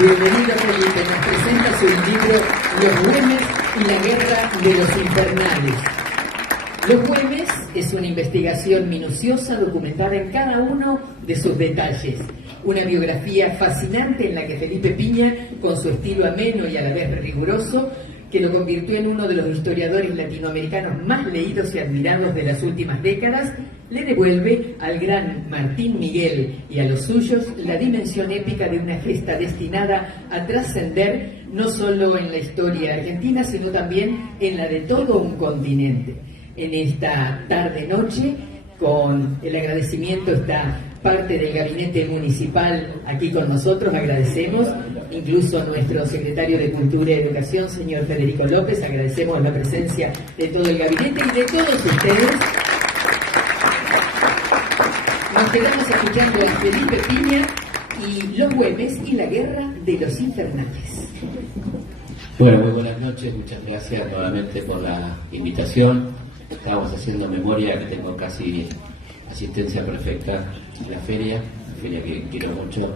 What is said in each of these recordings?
Bienvenido, Felipe. Nos presenta su libro Los Güemes y la Guerra de los Infernales. Los Güemes es una investigación minuciosa documentada en cada uno de sus detalles. Una biografía fascinante en la que Felipe Piña, con su estilo ameno y a la vez riguroso, que lo convirtió en uno de los historiadores latinoamericanos más leídos y admirados de las últimas décadas, le devuelve al gran Martín Miguel y a los suyos la dimensión épica de una gesta destinada a trascender no solo en la historia argentina, sino también en la de todo un continente. En esta tarde-noche, con el agradecimiento, está parte del gabinete municipal aquí con nosotros. Agradecemos incluso a nuestro secretario de Cultura y Educación, señor Federico López. Agradecemos la presencia de todo el gabinete y de todos ustedes. Nos quedamos escuchando a Felipe Piña y Los Güemes y la Guerra de los Infernales. Bueno, muy buenas noches, muchas gracias nuevamente por la invitación. Estábamos haciendo memoria, que tengo casi asistencia perfecta en la feria que quiero mucho.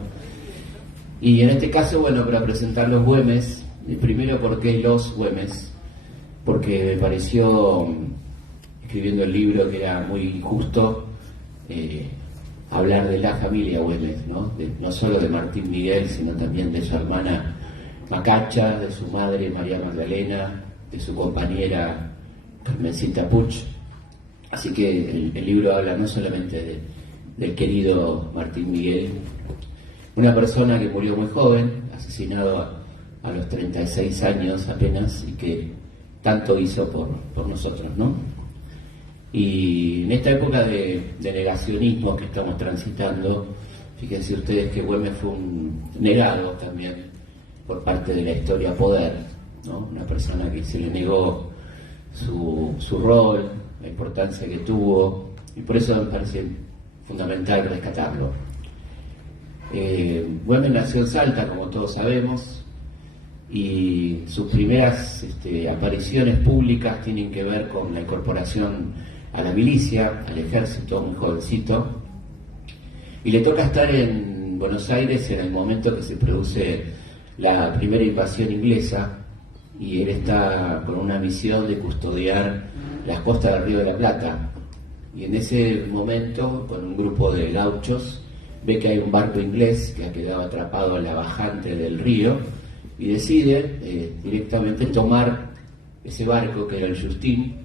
Y en este caso, bueno, para presentar Los Güemes, primero, ¿por qué Los Güemes? Porque me pareció, escribiendo el libro, que era muy justo hablar de la familia Güemes, ¿no? No solo de Martín Miguel, sino también de su hermana Macacha, de su madre María Magdalena, de su compañera Carmencita Puch. Así que el libro habla no solamente del querido Martín Miguel, una persona que murió muy joven, asesinado a los 36 años apenas, y que tanto hizo por nosotros, ¿no? Y en esta época de negacionismo que estamos transitando, fíjense ustedes que Güemes fue un negado también por parte de la historia poder, ¿no? Una persona que se le negó su rol, la importancia que tuvo, y por eso me parece fundamental rescatarlo. Güemes nació en Salta, como todos sabemos, y sus primeras apariciones públicas tienen que ver con la incorporación a la milicia, al ejército, muy jovencito, y le toca estar en Buenos Aires en el momento que se produce la primera invasión inglesa, y él está con una misión de custodiar las costas del Río de la Plata, y en ese momento, con un grupo de gauchos, ve que hay un barco inglés que ha quedado atrapado en la bajante del río, y decide directamente tomar ese barco, que era el Justín,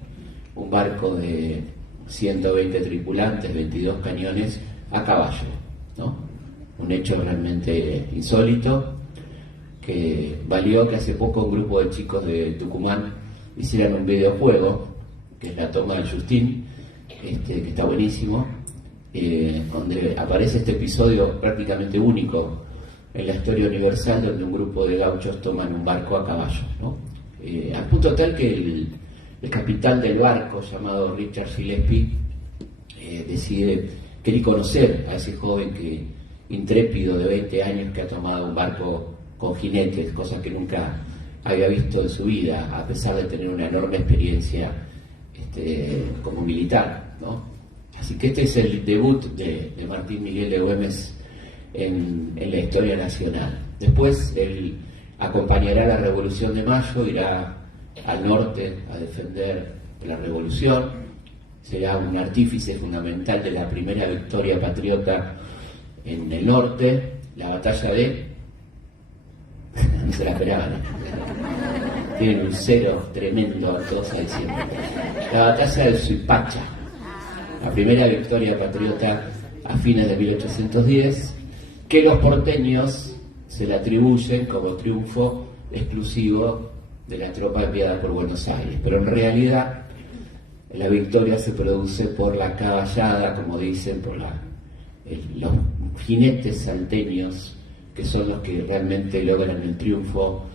un barco de 120 tripulantes, 22 cañones, a caballo, ¿no? Un hecho realmente insólito, que valió que hace poco un grupo de chicos de Tucumán hicieran un videojuego, que es la toma del Justín, que está buenísimo, donde aparece este episodio prácticamente único en la historia universal, donde un grupo de gauchos toman un barco a caballo, ¿no? Al punto tal que el capitán del barco, llamado Richard Gillespie, quería conocer a ese joven intrépido de 20 años que ha tomado un barco con jinetes, cosa que nunca había visto en su vida, a pesar de tener una enorme experiencia como militar, ¿no? Así que este es el debut de Martín Miguel de Güemes en la historia nacional. Después él acompañará la Revolución de Mayo, irá al norte a defender la revolución, será un artífice fundamental de la primera victoria patriota en el norte, la batalla de... no se la esperaban, tienen un cero tremendo a todos diciendo. La batalla del Suipacha, la primera victoria patriota a fines de 1810, que los porteños se le atribuyen como triunfo exclusivo de la tropa enviada por Buenos Aires, pero en realidad la victoria se produce por la caballada, como dicen, por los jinetes salteños, que son los que realmente logran el triunfo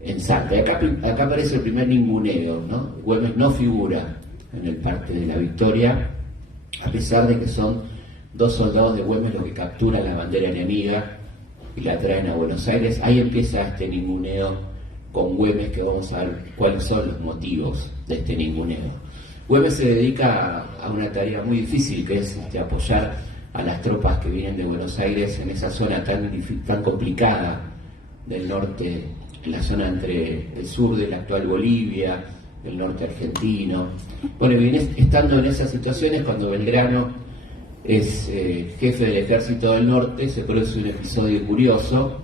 en Salta. Y acá aparece el primer ninguneo, ¿no? Güemes no figura en el parte de la victoria, a pesar de que son 2 soldados de Güemes los que capturan la bandera enemiga y la traen a Buenos Aires. Ahí empieza este ninguneo con Güemes, que vamos a ver cuáles son los motivos de este ninguneo. Güemes se dedica a una tarea muy difícil, que es apoyar a las tropas que vienen de Buenos Aires en esa zona tan complicada del norte, en la zona entre el sur de la actual Bolivia, el norte argentino. Bueno, bien, estando en esas situaciones, cuando Belgrano es jefe del Ejército del Norte, se produce un episodio curioso.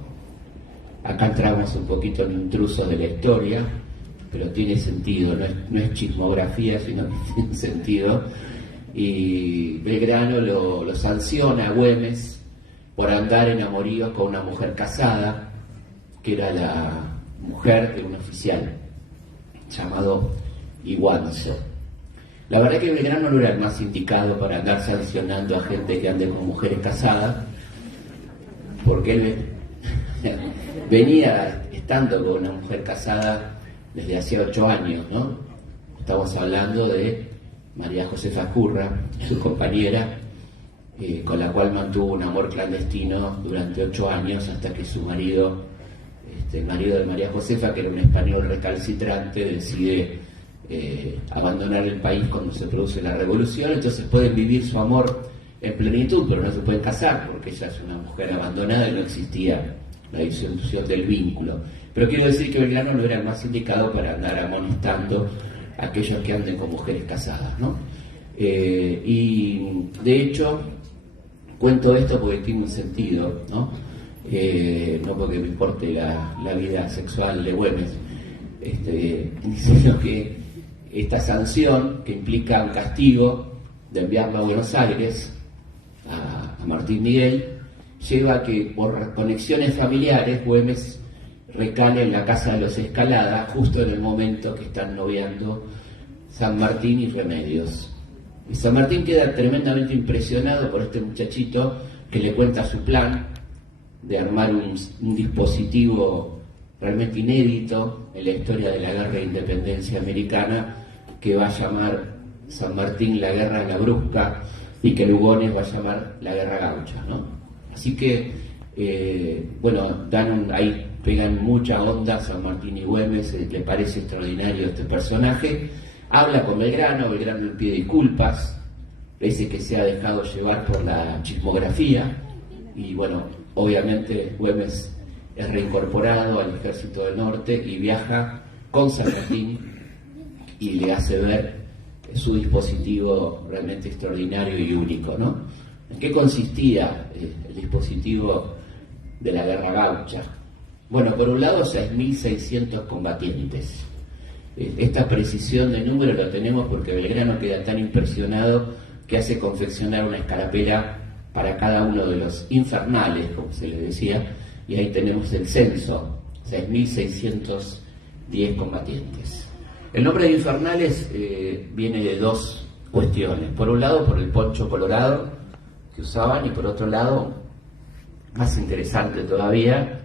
Acá entramos un poquito en intrusos de la historia, pero tiene sentido, no es chismografía, sino que tiene sentido. Y Belgrano lo sanciona a Güemes por andar en amoríos con una mujer casada, que era la mujer de un oficial llamado Iguanzo. La verdad que Belgrano no era el más indicado para andar sancionando a gente que ande con mujeres casadas, porque él venía estando con una mujer casada desde hacía 8 años, ¿no? Estamos hablando de María Josefa Curra, su compañera, con la cual mantuvo un amor clandestino durante 8 años, hasta que su marido, el marido de María Josefa, que era un español recalcitrante, decide abandonar el país cuando se produce la revolución. Entonces pueden vivir su amor en plenitud, pero no se pueden casar porque ella es una mujer abandonada y no existía la disolución del vínculo. Pero quiero decir que Belgrano no era el más indicado para andar amonestando a aquellos que anden con mujeres casadas, ¿no? Y de hecho cuento esto porque tiene un sentido, ¿no? No porque me importe la vida sexual de Güemes, sino que esta sanción, que implica un castigo de enviarlo a Buenos Aires, a Martín Miguel, lleva a que por conexiones familiares Güemes recale en la casa de los Escalada, justo en el momento que están noviando San Martín y Remedios. Y San Martín queda tremendamente impresionado por este muchachito que le cuenta su plan de armar un dispositivo realmente inédito en la historia de la guerra de independencia americana, que va a llamar San Martín la guerra Labrusca y que Lugones va a llamar la guerra gaucha, ¿no? Así que, bueno, ahí pegan mucha onda San Martín y Güemes, le parece extraordinario este personaje. Habla con Belgrano le pide disculpas, le dice que se ha dejado llevar por la chismografía y bueno, obviamente Güemes es reincorporado al Ejército del Norte y viaja con San Martín y le hace ver su dispositivo realmente extraordinario y único, ¿no? ¿En qué consistía el dispositivo de la guerra gaucha? Bueno, por un lado 6.600 combatientes. Esta precisión de número lo tenemos porque Belgrano queda tan impresionado que hace confeccionar una escarapela para cada uno de los infernales, como se les decía, y ahí tenemos el censo, 6.610 combatientes. El nombre de infernales viene de dos cuestiones. Por un lado, por el poncho colorado que usaban, y por otro lado, más interesante todavía,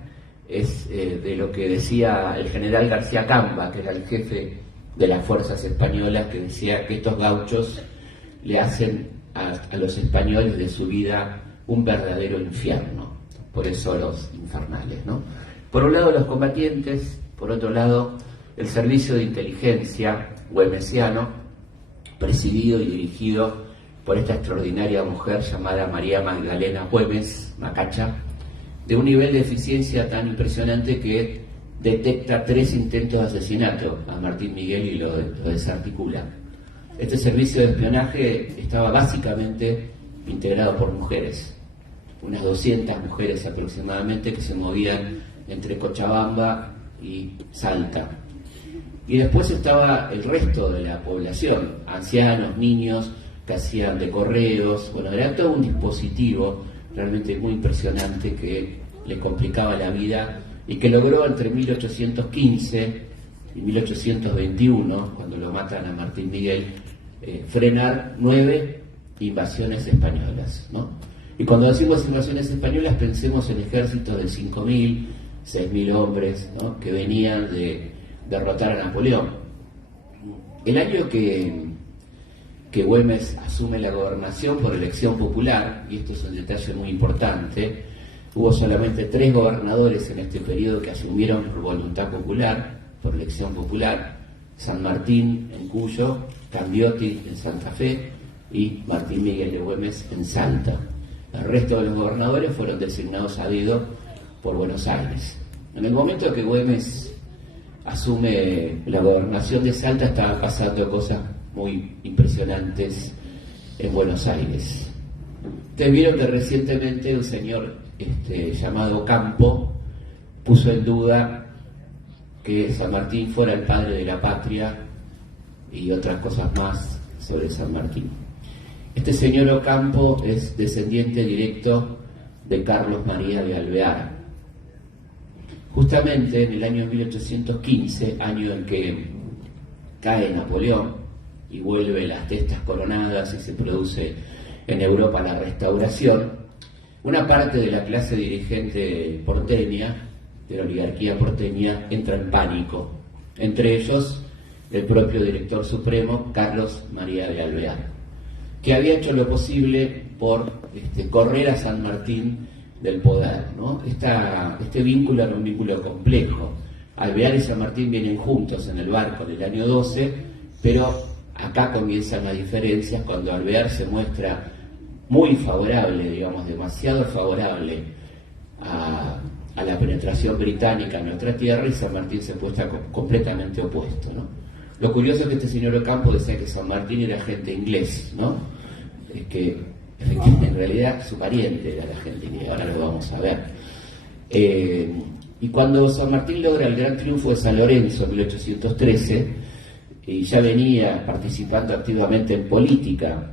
es de lo que decía el general García Camba, que era el jefe de las fuerzas españolas, que decía que estos gauchos le hacen a los españoles de su vida un verdadero infierno. Por eso los infernales, ¿no? Por un lado los combatientes, por otro lado el servicio de inteligencia güemesiano, presidido y dirigido por esta extraordinaria mujer llamada María Magdalena Güemes, Macacha, de un nivel de eficiencia tan impresionante que detecta 3 intentos de asesinato a Martín Miguel y lo desarticula. Este servicio de espionaje estaba básicamente integrado por mujeres, unas 200 mujeres aproximadamente, que se movían entre Cochabamba y Salta. Y después estaba el resto de la población, ancianos, niños, que hacían de correos. Bueno, era todo un dispositivo realmente muy impresionante que le complicaba la vida y que logró entre 1815 y 1821, cuando lo matan a Martín Miguel, frenar 9 invasiones españolas, ¿no? Y cuando decimos invasiones españolas, pensemos en ejércitos de 5.000, 6.000 hombres, ¿no?, que venían de derrotar a Napoleón. El año que Güemes asume la gobernación por elección popular, y esto es un detalle muy importante, hubo solamente 3 gobernadores en este periodo que asumieron por voluntad popular, por elección popular: San Martín en Cuyo, Cambiotti en Santa Fe y Martín Miguel de Güemes en Salta. El resto de los gobernadores fueron designados a dedo por Buenos Aires. En el momento que Güemes asume la gobernación de Salta, estaban pasando cosas muy impresionantes en Buenos Aires. Ustedes vieron que recientemente un señor llamado Campo puso en duda que San Martín fuera el padre de la patria y otras cosas más sobre San Martín. Este señor Ocampo es descendiente directo de Carlos María de Alvear. Justamente en el año 1815, año en que cae Napoleón y vuelve las testas coronadas y se produce en Europa la restauración, una parte de la clase dirigente porteña, de la oligarquía porteña, entra en pánico. Entre ellos, el propio director supremo, Carlos María de Alvear, que había hecho lo posible por correr a San Martín del poder, ¿no? Este vínculo era un vínculo complejo. Alvear y San Martín vienen juntos en el barco del año 12, pero acá comienzan las diferencias cuando Alvear se muestra muy favorable, digamos, demasiado favorable a la penetración británica en nuestra tierra, y San Martín se muestra completamente opuesto, ¿no? Lo curioso es que este señor Ocampo decía que San Martín era agente inglés, ¿no? Es que efectivamente, en realidad su pariente era la gente inglés, ahora lo vamos a ver. Y cuando San Martín logra el gran triunfo de San Lorenzo en 1813, y ya venía participando activamente en política,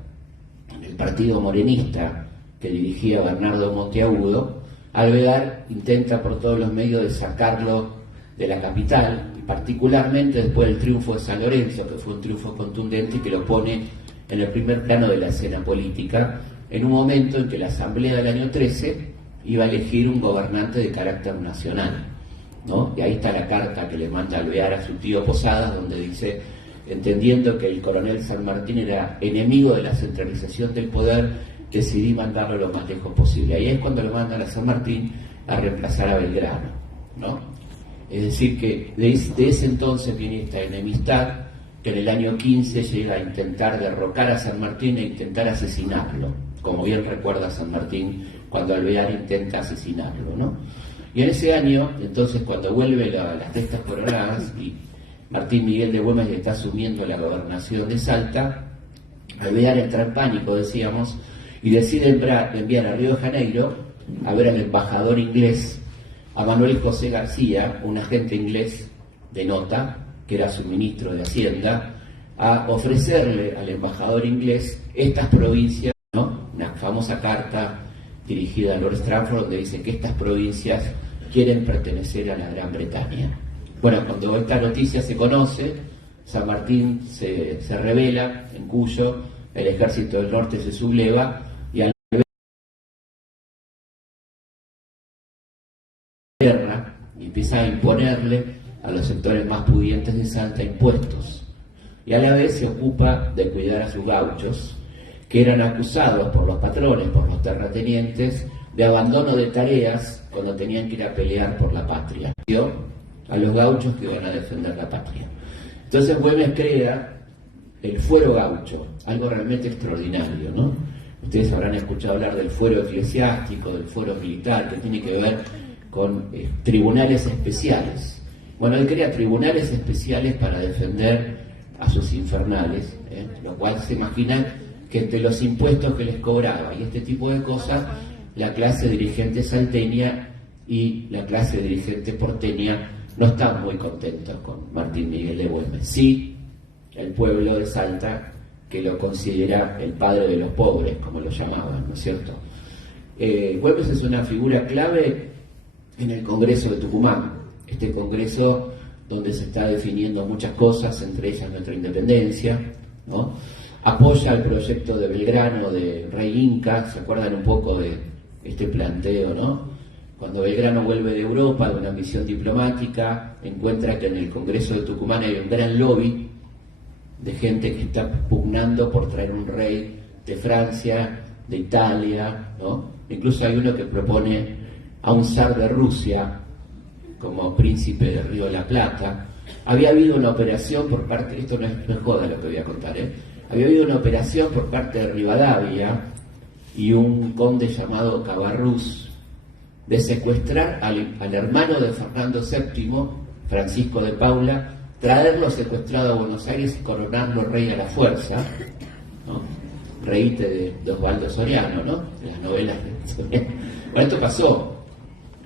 en el partido morenista que dirigía Bernardo Monteagudo, Alvear intenta por todos los medios de sacarlo de la capital, y particularmente después del triunfo de San Lorenzo, que fue un triunfo contundente y que lo pone en el primer plano de la escena política, en un momento en que la Asamblea del año 13 iba a elegir un gobernante de carácter nacional, ¿no? Y ahí está la carta que le manda Alvear a su tío Posadas, donde dice: entendiendo que el coronel San Martín era enemigo de la centralización del poder, decidí mandarlo lo más lejos posible. Ahí es cuando lo mandan a San Martín a reemplazar a Belgrano, ¿no? Es decir, que de ese entonces viene esta enemistad, que en el año 15 llega a intentar derrocar a San Martín e intentar asesinarlo, como bien recuerda San Martín cuando Alvear intenta asesinarlo, ¿no? Y en ese año, entonces, cuando vuelve las testas coronadas y Martín Miguel de Güemes está asumiendo la gobernación de Salta, Alvear entra en pánico, decíamos, y decide enviar a Río de Janeiro a ver al embajador inglés, a Manuel José García, un agente inglés de nota, que era su ministro de Hacienda, a ofrecerle al embajador inglés estas provincias, ¿no? Una famosa carta dirigida a Lord Stranford, donde dice que estas provincias quieren pertenecer a la Gran Bretaña. Bueno, cuando esta noticia se conoce, San Martín se rebela en Cuyo, el ejército del norte se subleva y al guerra y empieza a imponerle a los sectores más pudientes de Salta impuestos, y a la vez se ocupa de cuidar a sus gauchos, que eran acusados por los patrones, por los terratenientes, de abandono de tareas cuando tenían que ir a pelear por la patria, a los gauchos que iban a defender la patria. Entonces Güemes crea el fuero gaucho, algo realmente extraordinario, ¿no? Ustedes habrán escuchado hablar del fuero eclesiástico, del fuero militar, que tiene que ver con tribunales especiales. Bueno, él crea tribunales especiales para defender a sus infernales, lo cual se imaginan que entre los impuestos que les cobraba y este tipo de cosas, la clase dirigente salteña y la clase dirigente porteña no están muy contentos con Martín Miguel de Güemes. Sí, el pueblo de Salta, que lo considera el padre de los pobres, como lo llamaban, ¿no es cierto? Güemes es una figura clave en el Congreso de Tucumán, este congreso donde se está definiendo muchas cosas, entre ellas nuestra independencia, ¿no? Apoya el proyecto de Belgrano, de Rey Inca, ¿se acuerdan un poco de este planteo, no? Cuando Belgrano vuelve de Europa, de una misión diplomática, encuentra que en el Congreso de Tucumán hay un gran lobby de gente que está pugnando por traer un rey de Francia, de Italia, ¿no? Incluso hay uno que propone a un zar de Rusia como príncipe del Río de la Plata. Había habido una operación por parte, esto no es joda lo que voy a contar, había habido una operación por parte de Rivadavia y un conde llamado Cabarrús, de secuestrar al hermano de Fernando VII, Francisco de Paula, traerlo secuestrado a Buenos Aires y coronarlo rey a la fuerza, ¿no? Reíte de Osvaldo Soriano, ¿no? De las novelas de Soriano. Bueno, esto pasó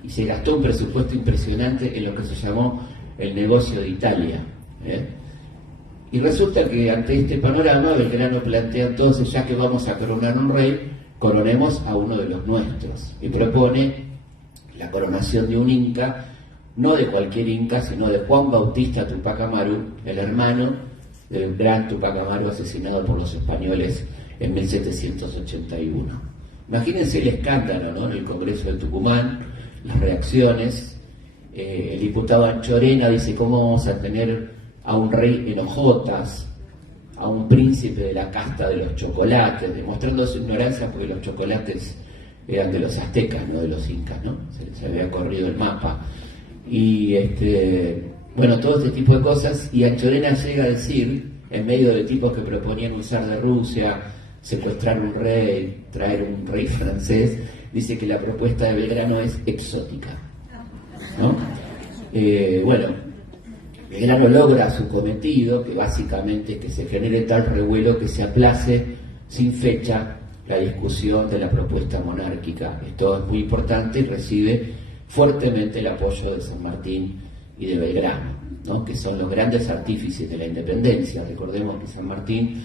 y se gastó un presupuesto impresionante en lo que se llamó el negocio de Italia, ¿eh? Y resulta que ante este panorama Belgrano plantea entonces, ya que vamos a coronar un rey, coronemos a uno de los nuestros, y propone la coronación de un inca, no de cualquier inca, sino de Juan Bautista Tupac Amaru, el hermano del gran Tupac Amaru asesinado por los españoles en 1781. Imagínense el escándalo, ¿no? En el Congreso de Tucumán, las reacciones. El diputado Anchorena dice: ¿cómo vamos a tener a un rey en hojotas, a un príncipe de la casta de los chocolates, demostrando su ignorancia porque los chocolates eran de los aztecas, no de los incas, ¿no? Se les había corrido el mapa. Y bueno, todo este tipo de cosas. Y Anchorena llega a decir, en medio de tipos que proponían usar de Rusia, secuestrar un rey, traer un rey francés, dice que la propuesta de Belgrano es exótica, ¿no? Bueno, Belgrano logra su cometido, que básicamente es que se genere tal revuelo que se aplace sin fecha la discusión de la propuesta monárquica. Esto es muy importante y recibe fuertemente el apoyo de San Martín y de Belgrano, ¿no? Que son los grandes artífices de la independencia. Recordemos que San Martín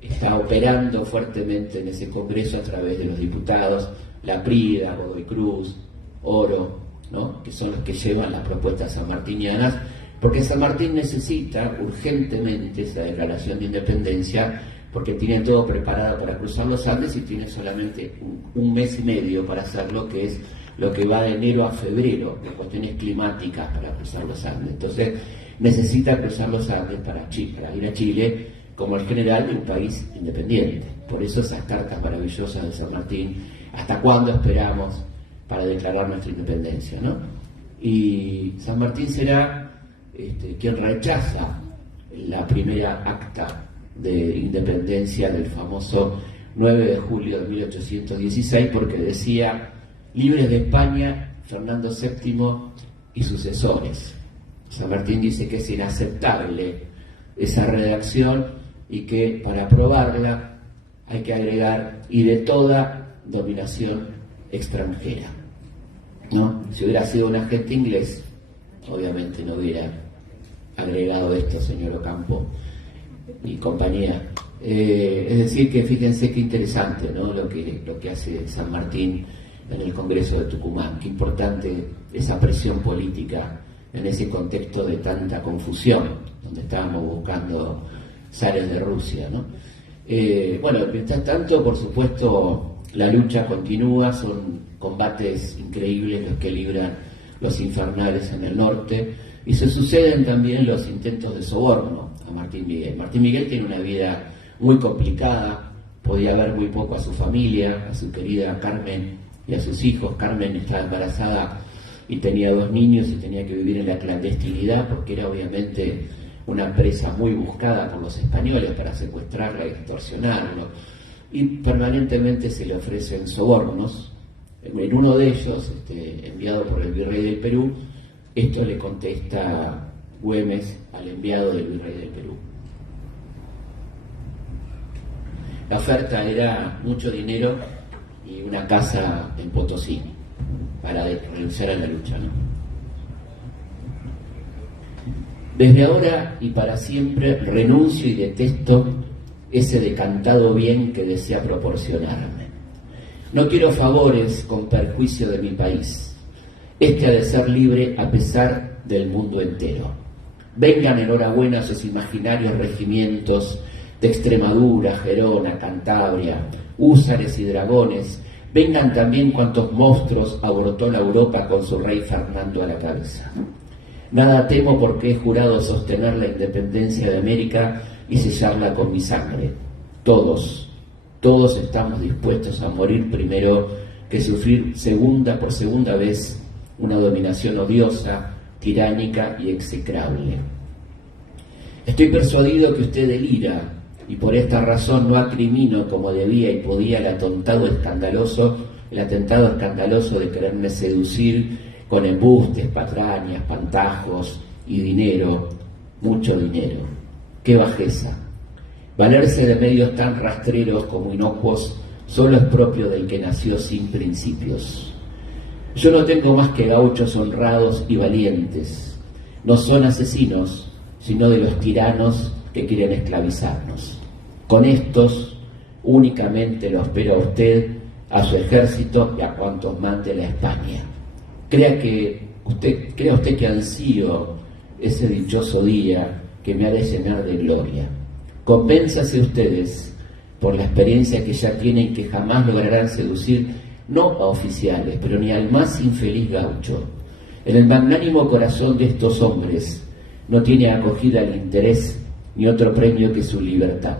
está operando fuertemente en ese congreso a través de los diputados Laprida, Godoy Cruz, Oro, ¿no? Que son los que llevan las propuestas sanmartinianas, porque San Martín necesita urgentemente esa declaración de independencia, porque tiene todo preparado para cruzar los Andes y tiene solamente un mes y medio para hacerlo, que es lo que va de enero a febrero, de cuestiones climáticas para cruzar los Andes. Entonces necesita cruzar los Andes para ir a Chile como el general de un país independiente. Por eso esas cartas maravillosas de San Martín: ¿hasta cuándo esperamos para declarar nuestra independencia, ¿no? Y San Martín será quien rechaza la primera acta de independencia del famoso 9 de julio de 1816, porque decía: libres de España, Fernando VII y sucesores. San Martín dice que es inaceptable esa redacción y que para aprobarla hay que agregar: y de toda dominación extranjera, ¿no? Si hubiera sido un agente inglés, obviamente no hubiera agregado esto, señor Ocampo y compañía. Es decir, que fíjense qué interesante, ¿no? lo que hace San Martín en el Congreso de Tucumán. Qué importante esa presión política en ese contexto de tanta confusión, donde estábamos buscando zares de Rusia, ¿no? Bueno, mientras tanto, por supuesto, la lucha continúa. Son combates increíbles los que libran los infernales en el norte, y se suceden también los intentos de soborno a Martín Miguel. Martín Miguel tiene una vida muy complicada, podía ver muy poco a su familia, a su querida Carmen y a sus hijos. Carmen estaba embarazada y tenía 2 niños y tenía que vivir en la clandestinidad, porque era obviamente una presa muy buscada por los españoles para secuestrarla y extorsionarlo, y permanentemente se le ofrecen sobornos. En uno de ellos, enviado por el virrey del Perú, esto le contesta Güemes al enviado del virrey del Perú. La oferta era mucho dinero y una casa en Potosí para renunciar a la lucha, ¿no? Desde ahora y para siempre renuncio y detesto ese decantado bien que desea proporcionarme. No quiero favores con perjuicio de mi país. Este ha de ser libre a pesar del mundo entero. Vengan enhorabuena sus imaginarios regimientos de Extremadura, Gerona, Cantabria, húsares y dragones. Vengan también cuantos monstruos abortó la Europa con su rey Fernando a la cabeza. Nada temo, porque he jurado sostener la independencia de América y sellarla con mi sangre. Todos estamos dispuestos a morir primero que sufrir por segunda vez una dominación odiosa, tiránica y execrable. Estoy persuadido que usted delira, y por esta razón no acrimino como debía y podía el atontado escandaloso el atentado escandaloso de quererme seducir con embustes, patrañas, pantajos y dinero, mucho dinero. ¡Qué bajeza! Valerse de medios tan rastreros como inocuos solo es propio del que nació sin principios. Yo no tengo más que gauchos honrados y valientes. No son asesinos, sino de los tiranos que quieren esclavizarnos. Con estos únicamente lo espera a usted, a su ejército y a cuantos mande la España. Crea usted que ansío ese dichoso día que me ha de llenar de gloria. Convénzase ustedes por la experiencia que ya tienen que jamás lograrán seducir no a oficiales, pero ni al más infeliz gaucho. En el magnánimo corazón de estos hombres no tiene acogida el interés ni otro premio que su libertad.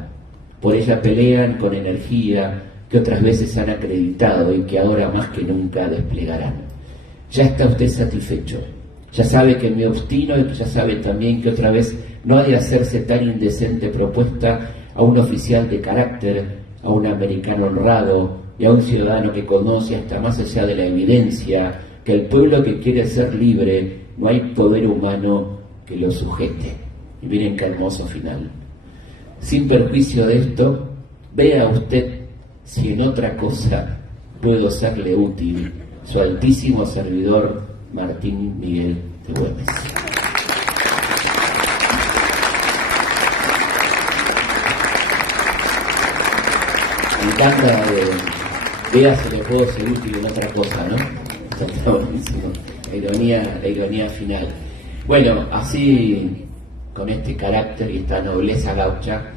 Por ella pelean con energía que otras veces han acreditado y que ahora más que nunca desplegarán. Ya está usted satisfecho, ya sabe que me obstino y ya sabe también que otra vez no ha de hacerse tan indecente propuesta a un oficial de carácter, a un americano honrado y a un ciudadano que conoce hasta más allá de la evidencia que el pueblo que quiere ser libre no hay poder humano que lo sujete. Y miren qué hermoso final. Sin perjuicio de esto, vea usted si en otra cosa puedo serle útil, su altísimo servidor Martín Miguel de Güemes. Me encanta vea si le puedo ser útil en otra cosa, ¿no? Está buenísimo. La ironía final. Bueno, así, con este carácter y esta nobleza gaucha,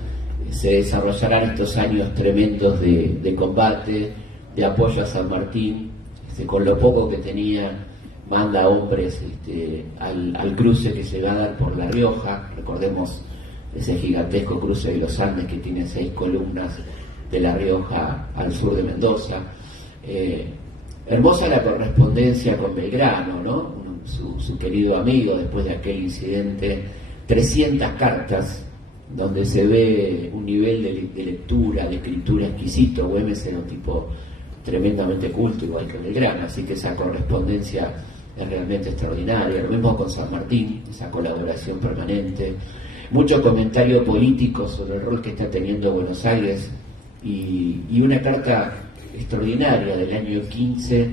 se desarrollarán estos años tremendos de combate, de apoyo a San Martín. Con lo poco que tenía, manda hombres al cruce que se va a dar por La Rioja. Recordemos ese gigantesco cruce de los Andes que tiene 6 columnas de La Rioja al sur de Mendoza. Hermosa la correspondencia con Belgrano, ¿no? Su querido amigo, después de aquel incidente. 300 cartas donde se ve un nivel de lectura, de escritura exquisito. Güemes era un tipo tremendamente culto, igual que Belgrano, así que esa correspondencia es realmente extraordinaria. Lo mismo con San Martín, esa colaboración permanente. Mucho comentario político sobre el rol que está teniendo Buenos Aires y una carta extraordinaria del año 15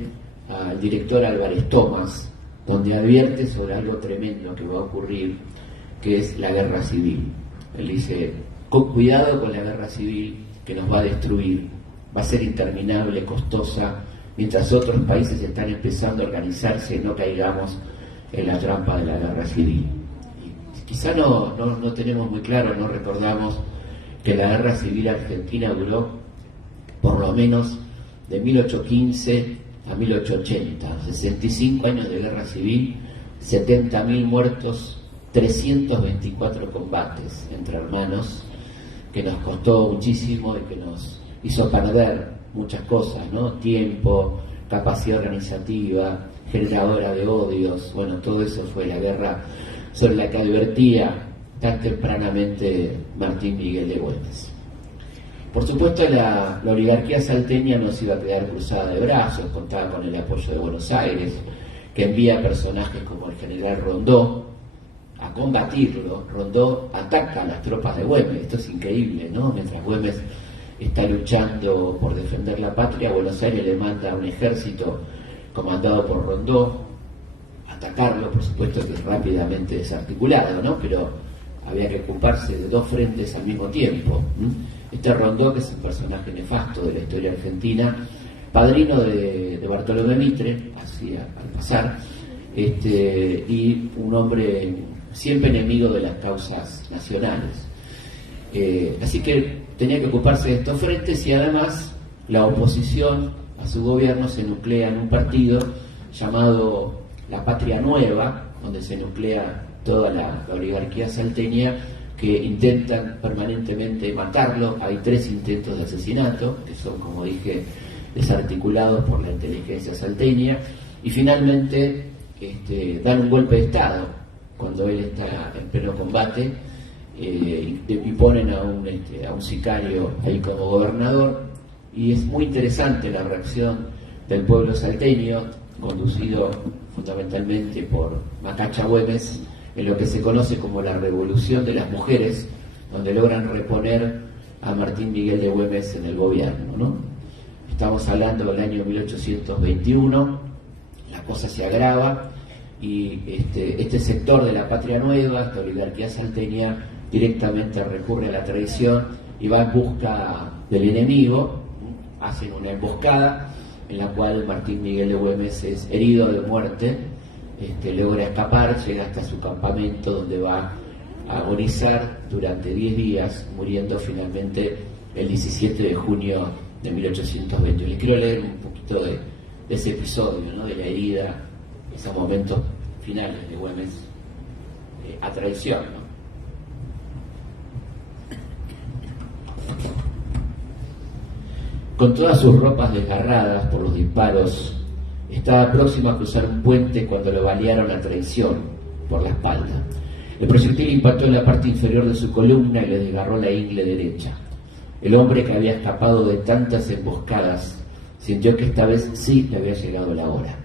al director Álvarez Tomás, donde advierte sobre algo tremendo que va a ocurrir, que es la guerra civil. Él dice, cuidado con la guerra civil que nos va a destruir, va a ser interminable, costosa, mientras otros países están empezando a organizarse, no caigamos en la trampa de la guerra civil. Y quizá no tenemos muy claro, no recordamos que la guerra civil argentina duró por lo menos de 1815 a 1880, 65 años de guerra civil, 70.000 muertos, 324 combates entre hermanos, que nos costó muchísimo y que nos hizo perder muchas cosas, ¿no? Tiempo, capacidad organizativa, generadora de odios. Bueno, todo eso fue la guerra sobre la que advertía tan tempranamente Martín Miguel de Güemes. Por supuesto, la oligarquía salteña no se iba a quedar cruzada de brazos, contaba con el apoyo de Buenos Aires, que envía personajes como el general Rondó a combatirlo. Rondó ataca a las tropas de Güemes, esto es increíble, ¿no? Mientras Güemes está luchando por defender la patria, Buenos Aires le manda un ejército comandado por Rondó a atacarlo, por supuesto que es rápidamente desarticulado, ¿no? Pero había que ocuparse de 2 frentes al mismo tiempo. Este Rondó, que es un personaje nefasto de la historia argentina, padrino de Bartolomé Mitre, así al pasar, y un hombre siempre enemigo de las causas nacionales. Así que tenía que ocuparse de estos frentes, y además la oposición a su gobierno se nuclea en un partido llamado La Patria Nueva, donde se nuclea toda la oligarquía salteña, que intentan permanentemente matarlo. Hay 3 intentos de asesinato, que son, como dije, desarticulados por la inteligencia salteña, y finalmente dan un golpe de Estado cuando él está en pleno combate, y ponen a un sicario ahí como gobernador. Y es muy interesante la reacción del pueblo salteño, conducido fundamentalmente por Macacha Güemes, en lo que se conoce como la Revolución de las Mujeres, donde logran reponer a Martín Miguel de Güemes en el gobierno, ¿no? Estamos hablando del año 1821, la cosa se agrava y este sector de la Patria Nueva, esta oligarquía salteña, directamente recurre a la traición y va en busca del enemigo. Hacen una emboscada en la cual Martín Miguel de Güemes es herido de muerte, logra escapar, llega hasta su campamento donde va a agonizar durante 10 días, muriendo finalmente el 17 de junio de 1820. Les quiero leer un poquito de ese episodio, ¿no? De la herida, esos momentos finales de Güemes a traición, ¿no? Con todas sus ropas desgarradas por los disparos, estaba próximo a cruzar un puente cuando lo balearon a traición por la espalda. El proyectil impactó en la parte inferior de su columna y le desgarró la ingle derecha. El hombre, que había escapado de tantas emboscadas, sintió que esta vez sí le había llegado la hora,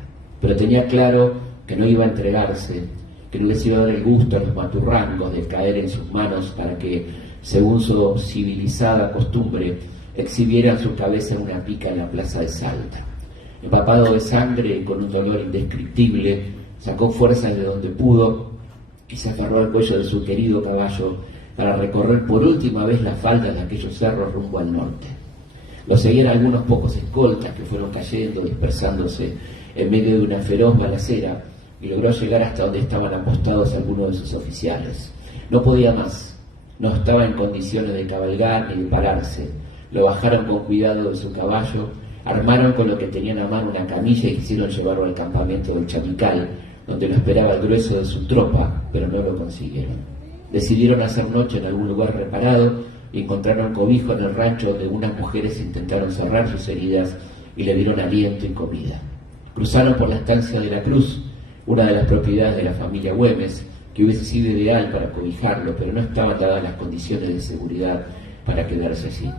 pero tenía claro que no iba a entregarse, que no les iba a dar el gusto a los maturrangos de caer en sus manos para que, según su civilizada costumbre, exhibieran su cabeza en una pica en la plaza de Salta. Empapado de sangre y con un dolor indescriptible, sacó fuerzas de donde pudo y se aferró al cuello de su querido caballo para recorrer por última vez las faldas de aquellos cerros rumbo al norte. Lo seguían algunos pocos escoltas que fueron cayendo, dispersándose en medio de una feroz balacera, y logró llegar hasta donde estaban apostados algunos de sus oficiales. No podía más, no estaba en condiciones de cabalgar ni de pararse. Lo bajaron con cuidado de su caballo, armaron con lo que tenían a mano una camilla y quisieron llevarlo al campamento del Chamical, donde lo esperaba el grueso de su tropa, pero no lo consiguieron. Decidieron hacer noche en algún lugar reparado y encontraron cobijo en el rancho, donde unas mujeres intentaron cerrar sus heridas y le dieron aliento y comida. Cruzaron por la estancia de la Cruz, una de las propiedades de la familia Güemes, que hubiese sido ideal para cobijarlo, pero no estaban dadas las condiciones de seguridad para quedarse allí.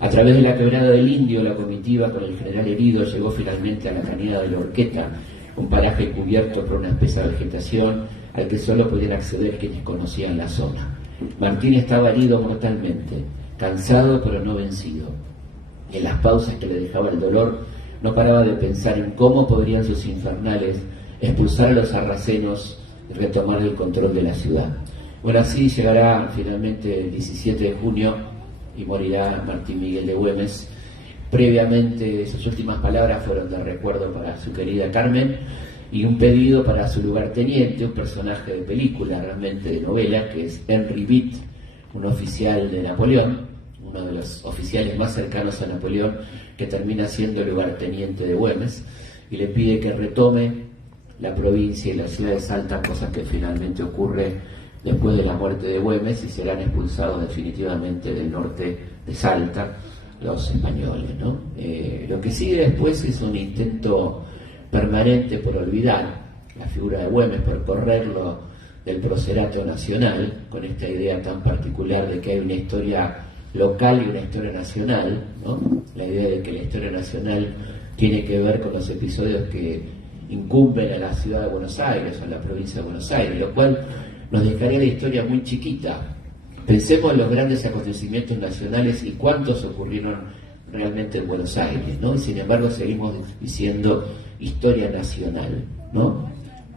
A través de la quebrada del Indio, la comitiva con el general herido llegó finalmente a la cañada de la Horqueta, un paraje cubierto por una espesa vegetación al que solo podían acceder quienes conocían la zona. Martín estaba herido mortalmente, cansado pero no vencido. En las pausas que le dejaba el dolor, no paraba de pensar en cómo podrían sus infernales expulsar a los sarracenos y retomar el control de la ciudad. Bueno, así llegará finalmente el 17 de junio y morirá Martín Miguel de Güemes. Previamente, sus últimas palabras fueron de recuerdo para su querida Carmen y un pedido para su lugarteniente, un personaje de película, realmente de novela, que es Henry Vitt, un oficial de Napoleón, uno de los oficiales más cercanos a Napoleón, que termina siendo lugarteniente de Güemes, y le pide que retome la provincia y la ciudad de Salta, cosa que finalmente ocurre después de la muerte de Güemes, y serán expulsados definitivamente del norte de Salta los españoles, ¿no? Lo que sigue después es un intento permanente por olvidar la figura de Güemes, por correrlo del procerato nacional, con esta idea tan particular de que hay una historia local y una historia nacional, ¿no? La idea de que la historia nacional tiene que ver con los episodios que incumben a la ciudad de Buenos Aires, a la provincia de Buenos Aires, lo cual nos dejaría la historia muy chiquita. Pensemos en los grandes acontecimientos nacionales y cuántos ocurrieron realmente en Buenos Aires, ¿no? Y sin embargo seguimos diciendo historia nacional, ¿no?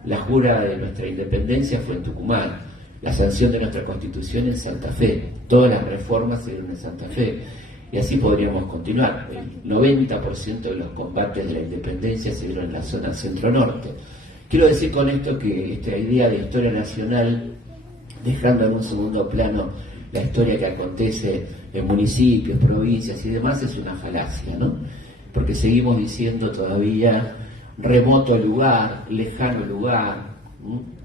La jura de nuestra independencia fue en Tucumán, la sanción de nuestra Constitución en Santa Fe, todas las reformas se dieron en Santa Fe, y así podríamos continuar. El 90% de los combates de la independencia se dieron en la zona centro-norte. Quiero decir con esto que esta idea de historia nacional, dejando en un segundo plano la historia que acontece en municipios, provincias y demás, es una falacia, ¿no? Porque seguimos diciendo todavía remoto lugar, lejano lugar,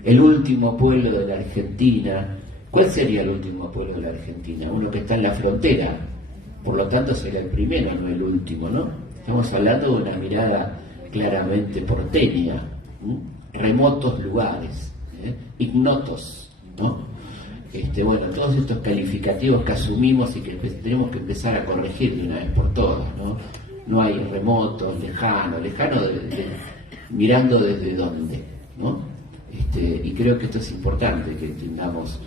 el último pueblo de la Argentina. ¿Cuál sería el último pueblo de la Argentina? Uno que está en la frontera, por lo tanto sería el primero, no el último, ¿no? Estamos hablando de una mirada claramente porteña, remotos lugares, ignotos, ¿no? Bueno, todos estos calificativos que asumimos y que tenemos que empezar a corregir de una vez por todas, ¿no? no hay remoto, lejano, mirando desde dónde, ¿no? Y creo que esto es importante, que tengamos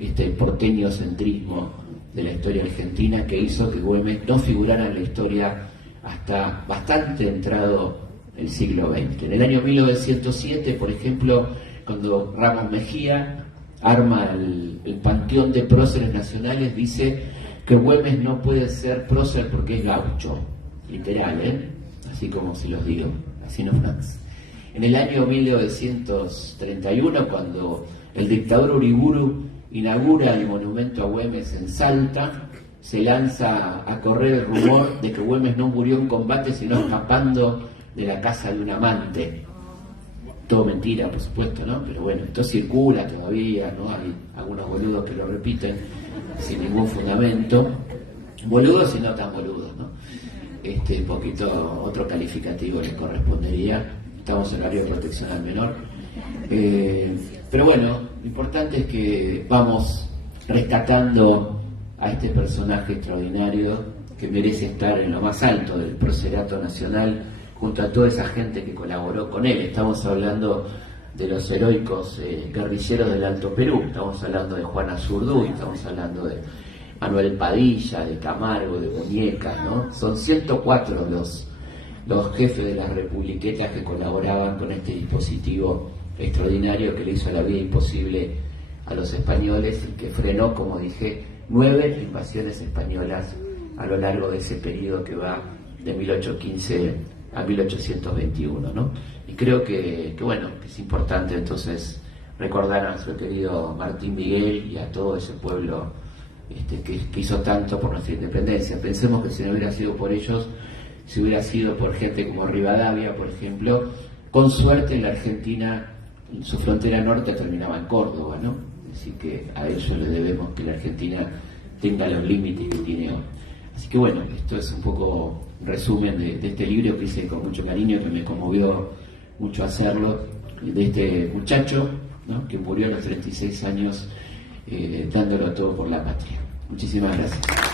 este porteño centrismo de la historia argentina que hizo que Güemes no figurara en la historia hasta bastante entrado el siglo XX. En el año 1907, por ejemplo, cuando Ramos Mejía arma el panteón de próceres nacionales, dice que Güemes no puede ser prócer porque es gaucho, literal, así como si los digo, así nomás. En el año 1931, cuando el dictador Uriburu inaugura el monumento a Güemes en Salta, se lanza a correr el rumor de que Güemes no murió en combate, sino escapando de la casa de un amante. Todo mentira, por supuesto, ¿no? Pero bueno, esto circula todavía, ¿no? Hay algunos boludos que lo repiten sin ningún fundamento. Boludos y no tan boludos, ¿no? Un poquito, otro calificativo les correspondería. Estamos en horario de protección al menor. Pero bueno, lo importante es que vamos rescatando a este personaje extraordinario que merece estar en lo más alto del procerato nacional junto a toda esa gente que colaboró con él. Estamos hablando de los heroicos guerrilleros del Alto Perú, estamos hablando de Juan Azurduy, estamos hablando de Manuel Padilla, de Camargo, de Muñecas, ¿no? Son 104 los jefes de las republiquetas que colaboraban con este dispositivo extraordinario que le hizo la vida imposible a los españoles y que frenó, como dije, 9 invasiones españolas a lo largo de ese periodo que va de 1815 a 1821, ¿no? Y creo que bueno, que es importante entonces recordar a nuestro querido Martín Miguel y a todo ese pueblo que hizo tanto por nuestra independencia. Pensemos que si no hubiera sido por ellos, si hubiera sido por gente como Rivadavia, por ejemplo, con suerte en la Argentina, su frontera norte terminaba en Córdoba, ¿no? Así que a ellos le debemos que la Argentina tenga los límites que tiene hoy. Así que bueno, esto es un poco un resumen de este libro que hice con mucho cariño, que me conmovió mucho hacerlo, de este muchacho, ¿no? Que murió a los 36 años dándolo todo por la patria. Muchísimas gracias.